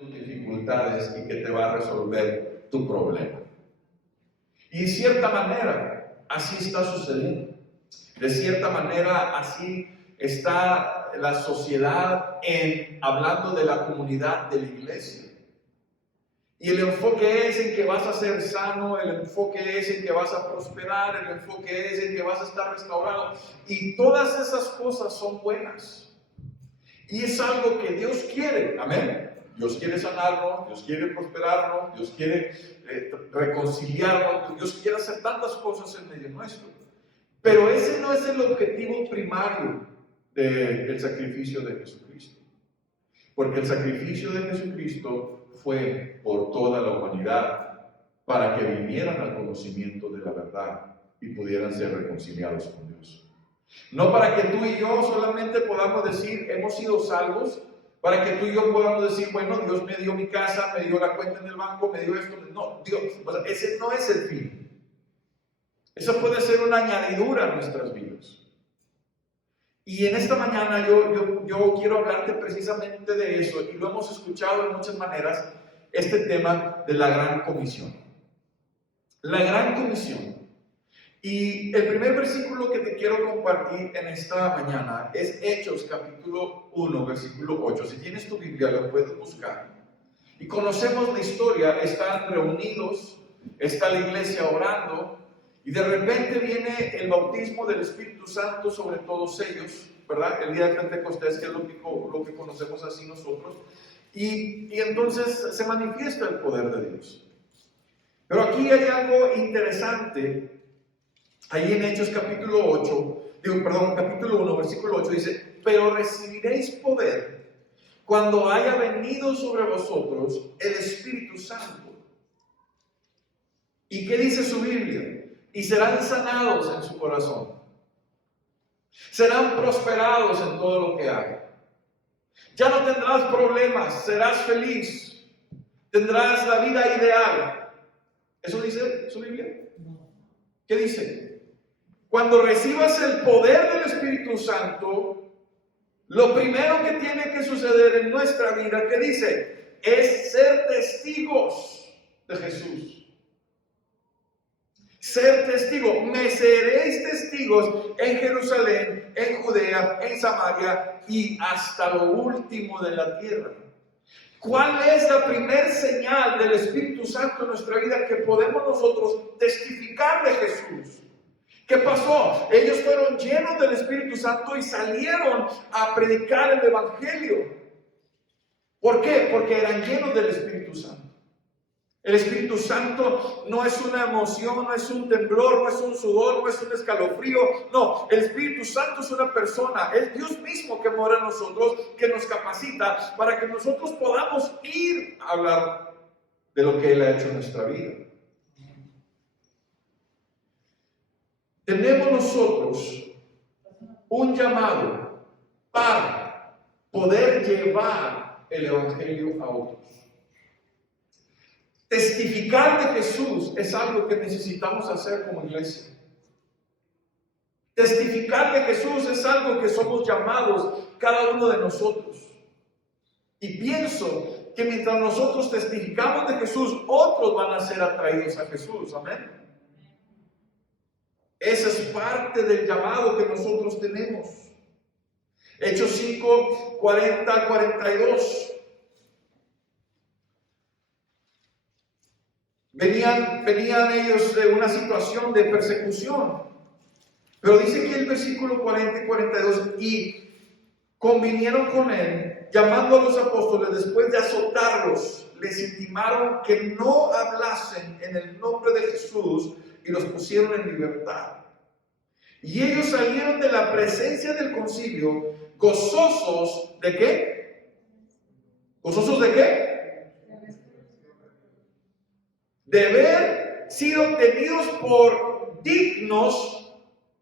tus dificultades y que te va a resolver tu problema. Y de cierta manera, así está sucediendo. De cierta manera, así está la sociedad hablando de la comunidad de la iglesia. Y el enfoque es en que vas a ser sano, el enfoque es en que vas a prosperar, el enfoque es en que vas a estar restaurado. Y todas esas cosas son buenas. Y es algo que Dios quiere, amén. Dios quiere sanarnos, Dios quiere prosperarnos, Dios quiere reconciliarnos, Dios quiere hacer tantas cosas en medio nuestro. Pero ese no es el objetivo primario del sacrificio de Jesucristo. Porque el sacrificio de Jesucristo fue por toda la humanidad para que vinieran al conocimiento de la verdad y pudieran ser reconciliados con Dios. No para que tú y yo solamente podamos decir hemos sido salvos, para que tú y yo podamos decir, bueno, Dios me dio mi casa, me dio la cuenta en el banco, me dio esto. No, Dios, ese no es el fin. Eso puede ser una añadidura a nuestras vidas. Y en esta mañana yo quiero hablarte precisamente de eso, y lo hemos escuchado de muchas maneras, este tema de la Gran Comisión. La Gran Comisión. Y el primer versículo que te quiero compartir en esta mañana es Hechos capítulo 1, versículo 8. Si tienes tu Biblia, lo puedes buscar. Y conocemos la historia, están reunidos, está la iglesia orando, y de repente viene el bautismo del Espíritu Santo sobre todos ellos, ¿verdad? El día de Pentecostés, que es lo que conocemos así nosotros. Y entonces se manifiesta el poder de Dios. Pero aquí hay algo interesante. Ahí en Hechos capítulo 1, versículo 8 dice: pero recibiréis poder cuando haya venido sobre vosotros el Espíritu Santo. ¿Y qué dice su Biblia? Y serán sanados en su corazón. Serán prosperados en todo lo que hagan. Ya no tendrás problemas, serás feliz. Tendrás la vida ideal. ¿Eso dice su Biblia? ¿Qué dice? Cuando recibas el poder del Espíritu Santo, lo primero que tiene que suceder en nuestra vida, ¿qué dice? Es ser testigos de Jesús. Ser testigo. Me seréis testigos en Jerusalén, en Judea, en Samaria y hasta lo último de la tierra. ¿Cuál es la primer señal del Espíritu Santo en nuestra vida? Que podemos nosotros testificar de Jesús. ¿Qué pasó? Ellos fueron llenos del Espíritu Santo y salieron a predicar el Evangelio. ¿Por qué? Porque eran llenos del Espíritu Santo. El Espíritu Santo no es una emoción, no es un temblor, no es un sudor, no es un escalofrío. No, el Espíritu Santo es una persona, es Dios mismo que mora en nosotros, que nos capacita para que nosotros podamos ir a hablar de lo que Él ha hecho en nuestra vida. Tenemos nosotros un llamado para poder llevar el Evangelio a otros. Testificar de Jesús es algo que necesitamos hacer como iglesia. Testificar de Jesús es algo que somos llamados cada uno de nosotros. Y pienso que mientras nosotros testificamos de Jesús, otros van a ser atraídos a Jesús. Amén. Esa es parte del llamado que nosotros tenemos. Hechos 5, 40, 42. Venían ellos de una situación de persecución. Pero dice que el versículo 40 y 42, y convinieron con él, llamando a los apóstoles, después de azotarlos, les intimaron que no hablasen en el nombre de Jesús y los pusieron en libertad. Y ellos salieron de la presencia del concilio gozosos ¿de qué? ¿Gozosos de qué? De haber sido tenidos por dignos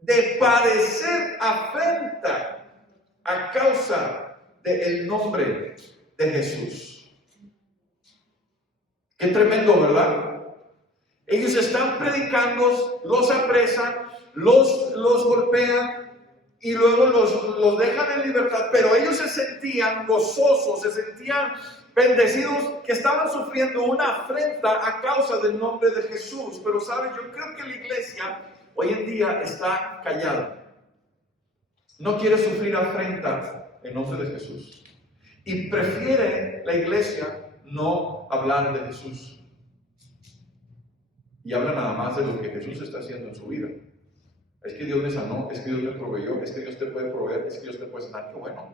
de padecer afrenta a causa del nombre de Jesús. Qué tremendo, ¿verdad? Ellos están predicando, los apresan, los golpean y luego los dejan en libertad, pero ellos se sentían gozosos, se sentían bendecidos, que estaban sufriendo una afrenta a causa del nombre de Jesús. Pero ¿sabes? Yo creo que la iglesia hoy en día está callada. No quiere sufrir afrenta en nombre de Jesús. Y prefiere la iglesia no hablar de Jesús. Y habla nada más de lo que Jesús está haciendo en su vida. Es que Dios me sanó, es que Dios me proveyó, es que Dios te puede proveer, es que Dios te puede sanar. Qué bueno,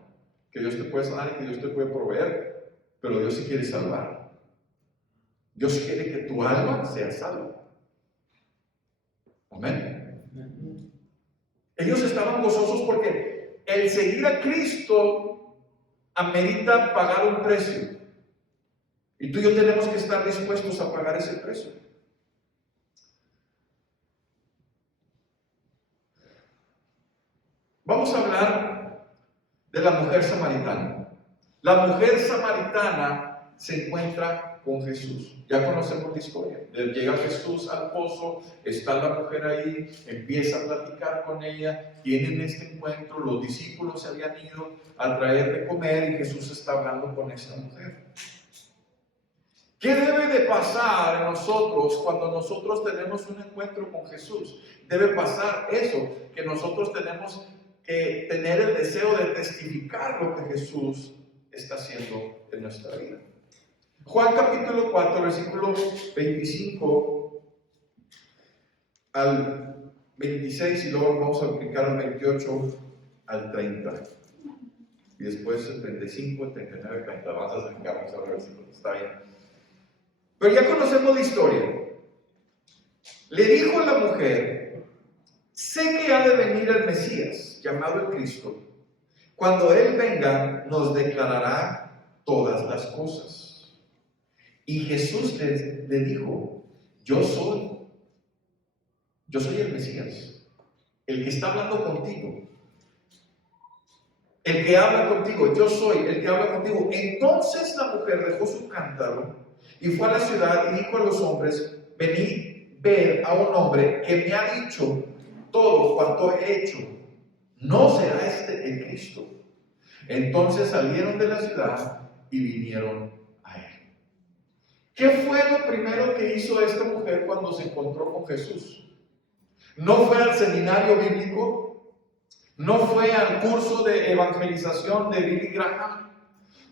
que Dios te puede sanar y que Dios te puede proveer. Pero Dios sí quiere salvar. Dios quiere que tu alma sea salva. Amén. Ellos estaban gozosos porque el seguir a Cristo amerita pagar un precio. Y tú y yo tenemos que estar dispuestos a pagar ese precio. Vamos a hablar de la mujer samaritana. La mujer samaritana se encuentra con Jesús. Ya conocemos la historia. Llega Jesús al pozo, está la mujer ahí, empieza a platicar con ella, tienen este encuentro, los discípulos se habían ido a traer de comer y Jesús está hablando con esa mujer. ¿Qué debe de pasar en nosotros cuando nosotros tenemos un encuentro con Jesús? Debe pasar eso, que nosotros tenemos que tener el deseo de testificar lo que Jesús está haciendo en nuestra vida. Juan capítulo 4, versículo 25 al 26 y luego vamos a aplicar al 28 al 30. Y después el 35, el 39, el 30. Vamos a acercarnos a versículos. Está bien. Pero ya conocemos la historia. Le dijo a la mujer: sé que ha de venir el Mesías, llamado el Cristo. Cuando Él venga, nos declarará todas las cosas. Y Jesús le dijo: yo soy el Mesías, el que está hablando contigo. El que habla contigo, yo soy el que habla contigo. Entonces la mujer dejó su cántaro y fue a la ciudad y dijo a los hombres: venid, ver a un hombre que me ha dicho todo cuanto he hecho. ¿No será este el Cristo? Entonces salieron de la ciudad y vinieron a él. ¿Qué fue lo primero que hizo esta mujer cuando se encontró con Jesús? No fue al seminario bíblico, no fue al curso de evangelización de Billy Graham,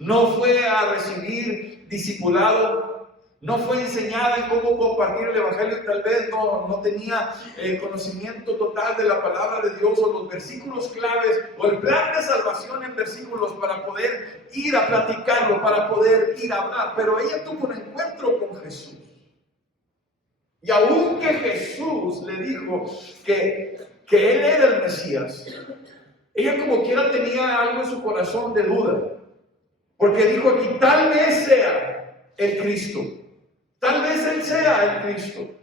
no fue a recibir discipulado, no fue enseñada en cómo compartir el evangelio y tal vez no tenía el conocimiento total de la palabra de Dios o los versículos claves o el plan de salvación en versículos para poder ir a platicarlo, para poder ir a hablar. Pero ella tuvo un encuentro con Jesús. Y aunque Jesús le dijo que Él era el Mesías, ella como quiera tenía algo en su corazón de duda. Porque dijo aquí: tal vez sea el Cristo. Tal vez Él sea el Cristo.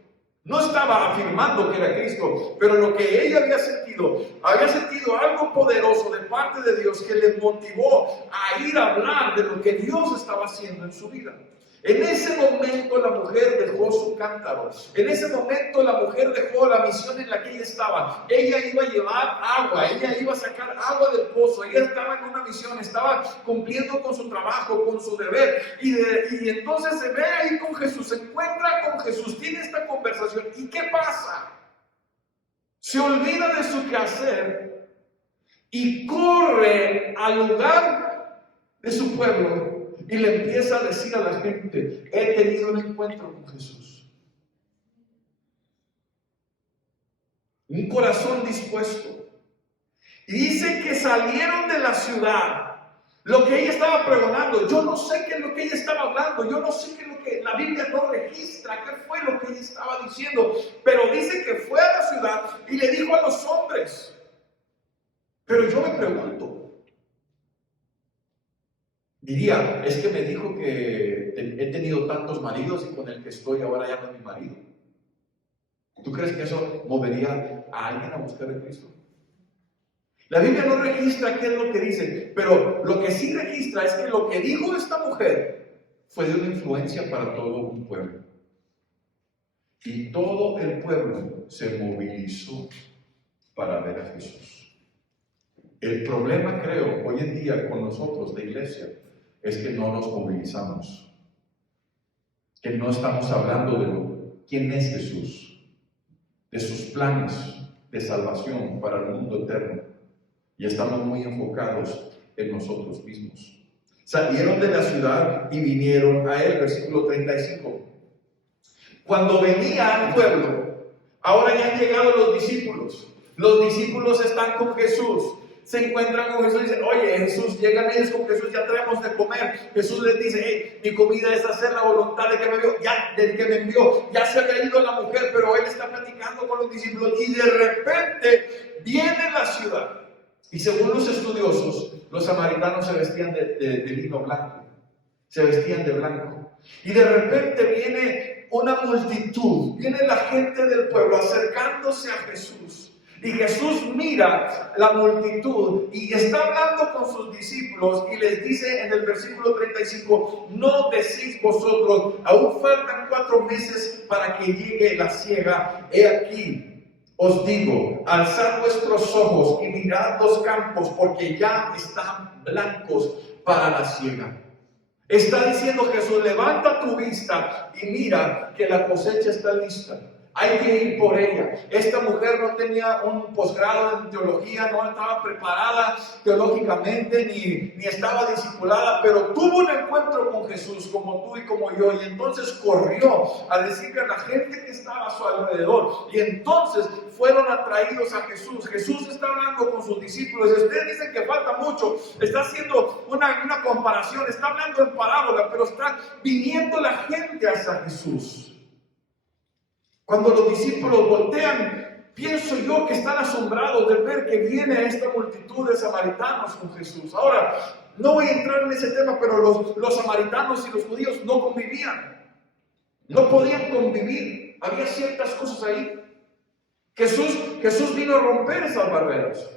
No estaba afirmando que era Cristo, pero lo que ella había sentido algo poderoso de parte de Dios que le motivó a ir a hablar de lo que Dios estaba haciendo en su vida. En ese momento la mujer dejó su cántaro. En ese momento la mujer dejó la misión en la que ella estaba. Ella iba a llevar agua, ella iba a sacar agua del pozo. Ella estaba en una misión, estaba cumpliendo con su trabajo, con su deber. Y entonces se ve ahí con Jesús, se encuentra con Jesús, tiene esta conversación. ¿Y qué pasa? Se olvida de su quehacer y corre al lugar de su pueblo. Y le empieza a decir a la gente: he tenido un encuentro con Jesús. Un corazón dispuesto. Y dice que salieron de la ciudad. Lo que ella estaba pregonando, yo no sé qué es lo que ella estaba hablando, yo no sé qué es lo que la Biblia no registra, qué fue lo que ella estaba diciendo. Pero dice que fue a la ciudad y le dijo a los hombres. Pero yo me pregunto, diría: es que me dijo que he tenido tantos maridos y con el que estoy ahora ya no es mi marido. ¿Tú crees que eso movería a alguien a buscar a Cristo? La Biblia no registra qué es lo que dice, pero lo que sí registra es que lo que dijo esta mujer fue de una influencia para todo un pueblo. Y todo el pueblo se movilizó para ver a Jesús. El problema, creo, hoy en día con nosotros, de iglesia, es que no nos movilizamos. Que no estamos hablando de quién es Jesús, de sus planes de salvación para el mundo eterno. Y estamos muy enfocados en nosotros mismos. Salieron de la ciudad y vinieron a él, versículo 35. Cuando venía al pueblo, ahora ya han llegado los discípulos. Los discípulos están con Jesús. Se encuentran con Jesús y dicen, oye, Jesús, llegan ellos con Jesús, ya traemos de comer. Jesús les dice, hey, mi comida es hacer la voluntad del que me envió. Ya se había ido la mujer, pero él está platicando con los discípulos y de repente viene la ciudad. Y según los estudiosos, los samaritanos se vestían de lino blanco, se vestían de blanco. Y de repente viene una multitud, viene la gente del pueblo acercándose a Jesús. Y Jesús mira la multitud y está hablando con sus discípulos y les dice en el versículo 35, no decís vosotros, aún faltan 4 meses para que llegue la siega. He aquí, os digo, alzad vuestros ojos y mirad los campos, porque ya están blancos para la siega. Está diciendo Jesús, levanta tu vista y mira que la cosecha está lista. Hay que ir por ella. Esta mujer no tenía un posgrado en teología, no estaba preparada teológicamente, ni estaba discipulada, pero tuvo un encuentro con Jesús, como tú y como yo, y entonces corrió a decirle a la gente que estaba a su alrededor, y entonces fueron atraídos a Jesús. Jesús está hablando con sus discípulos, y ustedes dicen que falta mucho, está haciendo una comparación, está hablando en parábola, pero está viniendo la gente hacia Jesús. Cuando los discípulos voltean, pienso yo que están asombrados de ver que viene esta multitud de samaritanos con Jesús. Ahora, no voy a entrar en ese tema, pero los samaritanos y los judíos no convivían. No podían convivir. Había ciertas cosas ahí. Jesús vino a romper esas barreras.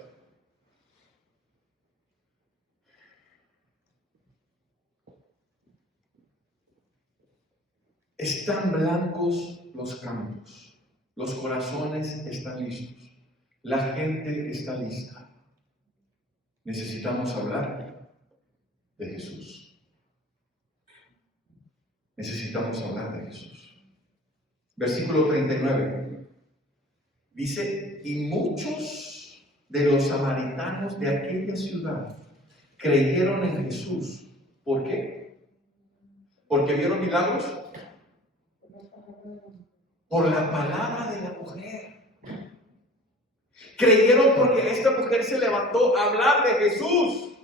Están blancos los campos, los corazones están listos, la gente está lista. Necesitamos hablar de Jesús. Necesitamos hablar de Jesús. Versículo 39. Dice, y muchos de los samaritanos de aquella ciudad creyeron en Jesús. ¿Por qué? ¿Porque vieron milagros? Por la palabra de la mujer. Creyeron porque esta mujer se levantó a hablar de Jesús.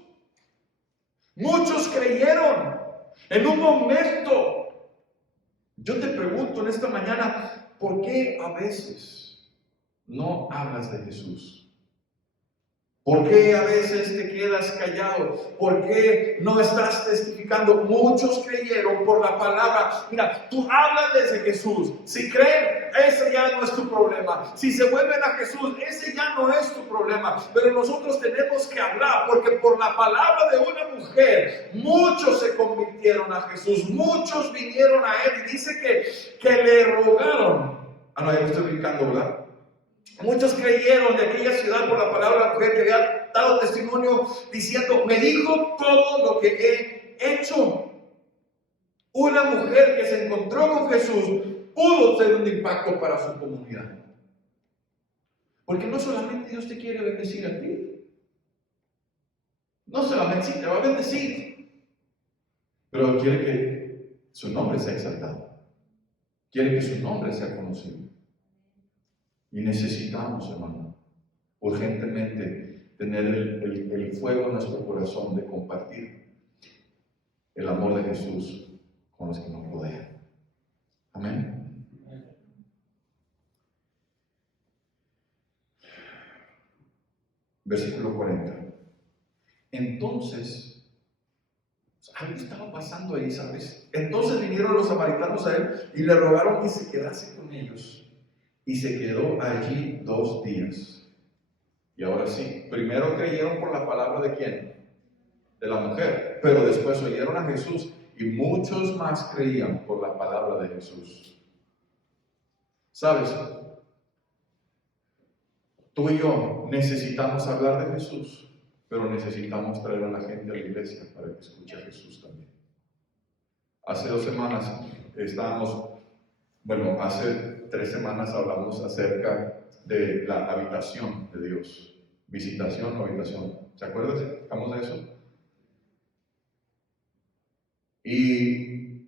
Muchos creyeron en un momento. Yo te pregunto en esta mañana, ¿por qué a veces no hablas de Jesús? ¿Por qué a veces te quedas callado? ¿Por qué no estás testificando? Muchos creyeron por la palabra. Mira, tú háblales de Jesús. Si creen, ese ya no es tu problema. Si se vuelven a Jesús, ese ya no es tu problema. Pero nosotros tenemos que hablar, porque por la palabra de una mujer, muchos se convirtieron a Jesús. Muchos vinieron a él y dice que le rogaron. No, ya me estoy brincando, ¿verdad? Muchos creyeron de aquella ciudad por la palabra de la mujer que había dado testimonio diciendo, me dijo todo lo que he hecho. Una mujer que se encontró con Jesús pudo ser un impacto para su comunidad. Porque no solamente Dios te quiere bendecir a ti. No solamente sí, te va a bendecir. Pero quiere que su nombre sea exaltado. Quiere que su nombre sea conocido. Y necesitamos, hermano, urgentemente tener el fuego en nuestro corazón de compartir el amor de Jesús con los que nos rodean. Amén. Versículo 40. Entonces, algo estaba pasando ahí, ¿sabes? Entonces vinieron los samaritanos a él y le rogaron que se quedase con ellos. Y se quedó allí 2 días. Y ahora sí, primero creyeron por la palabra de quién? De la mujer. Pero después oyeron a Jesús y muchos más creían por la palabra de Jesús. ¿Sabes? Tú y yo necesitamos hablar de Jesús. pero necesitamos traer a la gente a la iglesia para que escuche a Jesús también. Hace 2 semanas hace 3 semanas hablamos acerca de la habitación de Dios. Visitación o habitación. ¿Se acuerdan? ¿Hablamos de eso? Y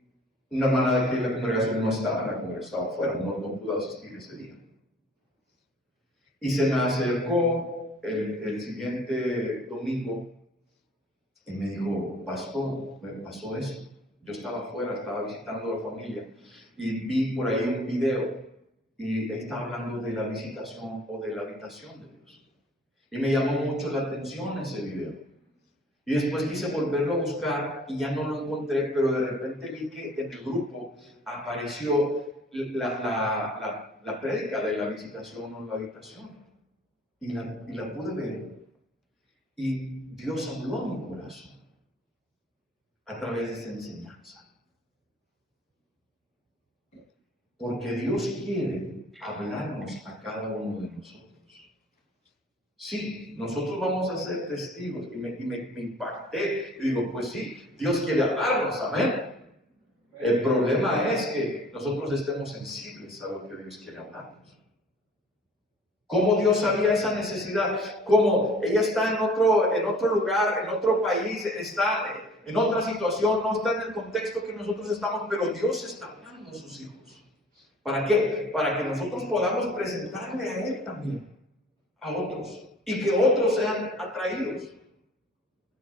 una hermana de aquí en la congregación no estaba en la congregación, estaba afuera, no pudo asistir ese día. Y se me acercó el siguiente domingo y me dijo: pastor, me pasó esto. Yo estaba afuera, estaba visitando a la familia y vi por ahí un video y estaba hablando de la visitación o de la habitación de Dios. Y me llamó mucho la atención ese video. Y después quise volverlo a buscar y ya no lo encontré, pero de repente vi que en el grupo apareció la prédica de la visitación o la habitación. Y la pude ver. Y Dios habló a mi corazón a través de esa enseñanza. Porque Dios quiere hablarnos a cada uno de nosotros. Sí, nosotros vamos a ser testigos. Y me impacté. Y digo, pues sí, Dios quiere hablarnos, amén. El problema es que nosotros estemos sensibles a lo que Dios quiere hablarnos. ¿Cómo Dios sabía esa necesidad? ¿Cómo ella está en otro lugar, en otro país, está en otra situación, no está en el contexto que nosotros estamos, pero Dios está hablando a sus hijos? ¿Para qué? Para que nosotros podamos presentarle a Él también, a otros, y que otros sean atraídos.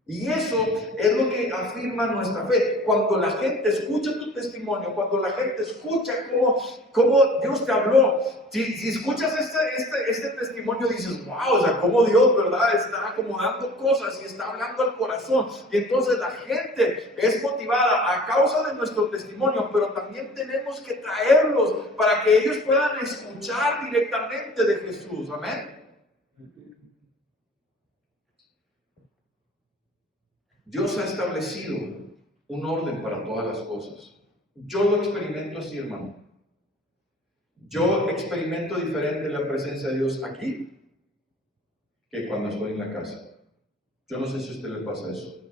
Y eso es lo que afirma nuestra fe. Cuando la gente escucha tu testimonio, cuando la gente escucha cómo Dios te habló, si escuchas este testimonio, dices, wow, o sea, cómo Dios, ¿verdad?, está acomodando cosas y está hablando al corazón. Y entonces la gente es motivada a causa de nuestro testimonio, pero también tenemos que traerlos para que ellos puedan escuchar directamente de Jesús. Amén. Dios ha establecido un orden para todas las cosas. Yo lo experimento así, hermano. Yo experimento diferente la presencia de Dios aquí que cuando estoy en la casa. Yo no sé si a usted le pasa eso.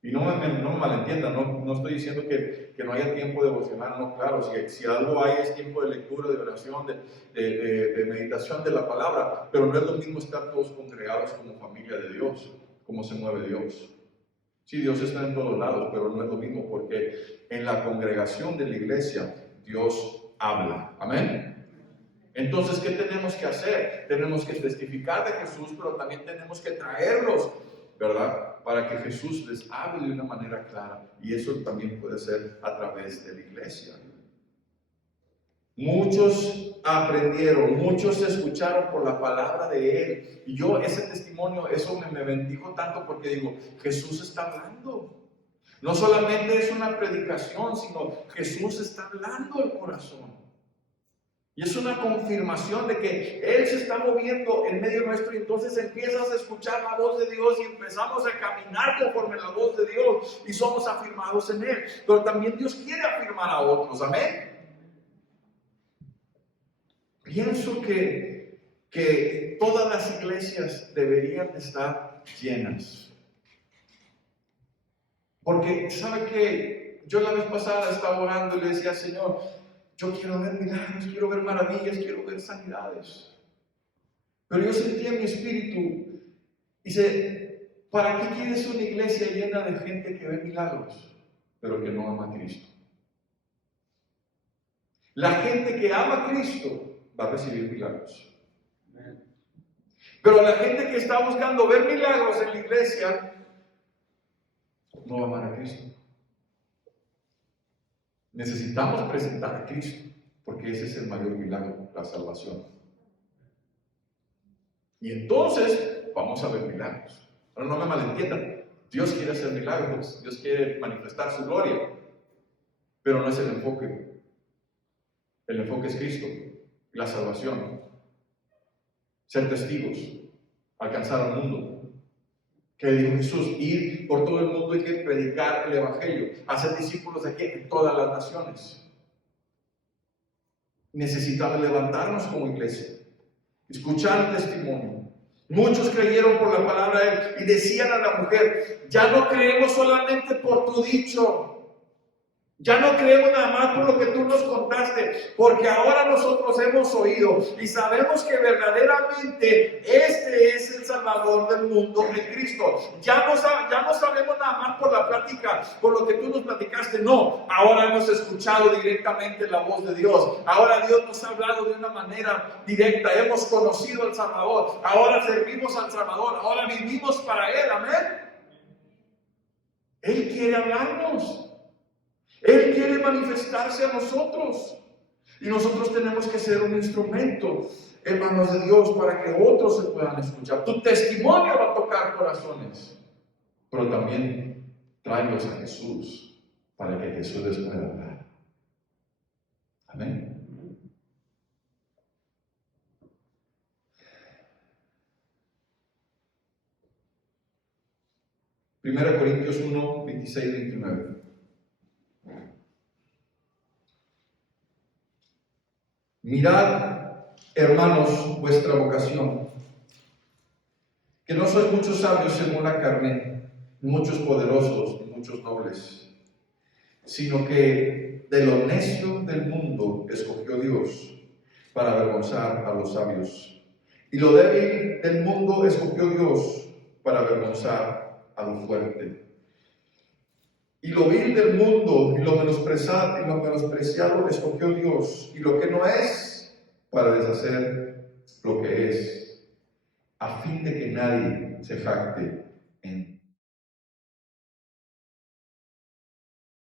Y no me malentienda, no estoy diciendo que no haya tiempo devocional, no, claro, si algo hay es tiempo de lectura, de oración, de meditación de la palabra, pero no es lo mismo estar todos congregados como familia de Dios, como se mueve Dios. Sí, Dios está en todos lados, pero no es lo mismo porque en la congregación de la iglesia Dios habla. Amén. Entonces, ¿qué tenemos que hacer? Tenemos que testificar de Jesús, pero también tenemos que traerlos, ¿verdad?, para que Jesús les hable de una manera clara. Y eso también puede ser a través de la iglesia. Muchos aprendieron, muchos escucharon por la palabra de Él. Y yo ese testimonio, eso me bendijo tanto porque digo, Jesús está hablando. No solamente es una predicación, sino Jesús está hablando al corazón. Y es una confirmación de que Él se está moviendo en medio nuestro y entonces empiezas a escuchar la voz de Dios y empezamos a caminar conforme la voz de Dios y somos afirmados en Él. Pero también Dios quiere afirmar a otros, amén. Pienso que todas las iglesias deberían estar llenas. Porque, ¿sabe qué? Yo la vez pasada estaba orando y le decía, Señor, yo quiero ver milagros, quiero ver maravillas, quiero ver sanidades. Pero yo sentía en mi espíritu, dice, ¿para qué quieres una iglesia llena de gente que ve milagros, pero que no ama a Cristo? La gente que ama a Cristo va a recibir milagros. Pero la gente que está buscando ver milagros en la iglesia no va a amar a Cristo. Necesitamos presentar a Cristo porque ese es el mayor milagro, la salvación. Y entonces vamos a ver milagros. Pero no me malentiendan, Dios quiere hacer milagros, Dios quiere manifestar su gloria, pero no es el enfoque. El enfoque es Cristo, la salvación, ser testigos, alcanzar al mundo. Que dijo Jesús, ir por todo el mundo y que predicar el evangelio, hacer discípulos de aquí en todas las naciones. Necesitamos levantarnos como iglesia, escuchar el testimonio, Muchos creyeron por la palabra de él y decían a la mujer: ya no creemos solamente por tu dicho, ya no creemos nada más por lo que tú nos contaste, porque ahora nosotros hemos oído y sabemos que verdaderamente este es el Salvador del mundo, de Cristo. Ya no sabemos nada más por la plática, por lo que tú nos platicaste. No, ahora hemos escuchado directamente la voz de Dios. Ahora Dios nos ha hablado de una manera directa. Hemos conocido al Salvador. Ahora servimos al Salvador. Ahora vivimos para Él. Amén. Él quiere hablarnos. Él quiere manifestarse a nosotros. Y nosotros tenemos que ser un instrumento en manos de Dios para que otros se puedan escuchar. Tu testimonio va a tocar corazones, pero también tráelos a Jesús para que Jesús les pueda hablar. Amén. Primera Corintios 1, 26, 29. Mirad, hermanos, vuestra vocación, que no sois muchos sabios según la carne, ni muchos poderosos, ni muchos nobles, sino que de lo necio del mundo escogió Dios para avergonzar a los sabios, y lo débil del mundo escogió Dios para avergonzar a lo fuerte. Y lo vil del mundo y lo menospreciado escogió Dios, y lo que no es, para deshacer lo que es, a fin de que nadie se jacte en